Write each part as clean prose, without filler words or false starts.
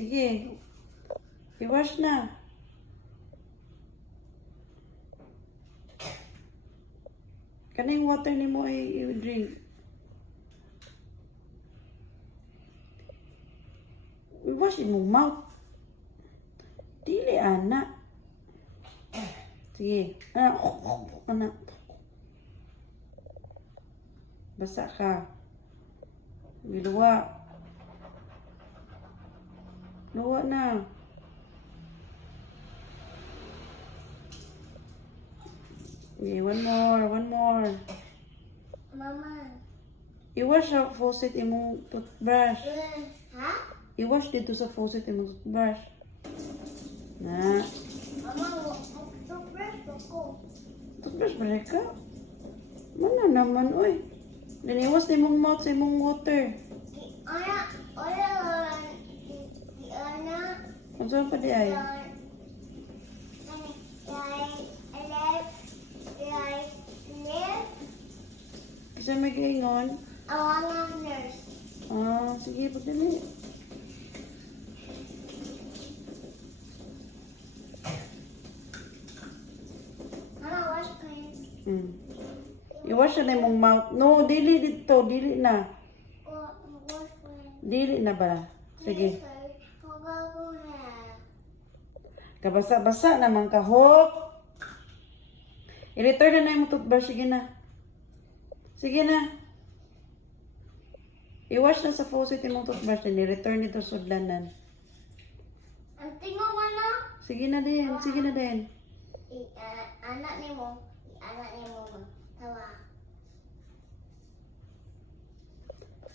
Sige. I-wash na. Kaning water ni mo i-drink. I-wash imong mouth. Dili, anak. Sige. Anak. Basa ka. Luwa. Luwa na. Okay, one more. Mama. I-wash sa faucet imong toothbrush. Ha? I-wash dito sa faucet imong toothbrush. Na. Mama, mag-toothbrush ako. Toothbrush ba rin ka? Mana naman, oy. Liniwas na imong mouth sa imong water. Ang saan pa di ay? Kasi may gaingon. Nurse. Ah, sige, pagdali. Mama, wash ko yun. I-wash na imong mouth. No, dili dito. Dili na. Wash ko yun. Dili na ba? Sige. Huwag ko na. Kabasa-basa naman ka, Hop. I-return na yung toothbrush. Sige na. Sige na. I-wash na sa faucet yung toothbrush. I-return nito sa sudlanan. Ang tingo mo na. Sige na din. Sige na din. Anak ni mo. Anak ni mo. Tawa.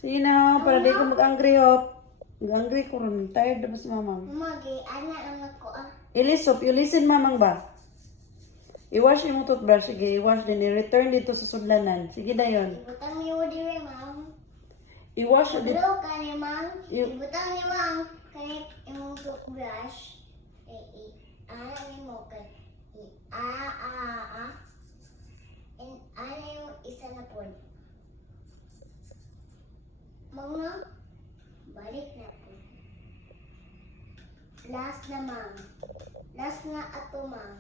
Sige na, para di ko mag-angry, Hop. Mag-angry ko rin. Tired na ba si mamang? Mama, anak naman ko Ilisop. You listen, mamang ba? I-wash yung toothbrush. Sige, i-wash din. I-return dito sa sudlanan. Sige na yun. Ibutang niyo dire, ma'am. I-wash dito. Hello, kani ma'am. You- Ibutang niyo, ma'am. Kani imong toothbrush. Anak ni mo kay and ano yung isa na po. Mga balik na po. Last na, ma'am. Last na ato, ma'am.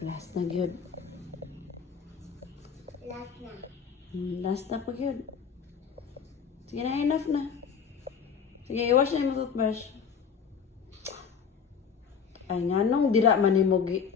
Last na yun. Last na. Last na pag yun. Sige na, enough na. Sige, i-wash na yung toothbrush. Ay nga nung dila man ni Mogi.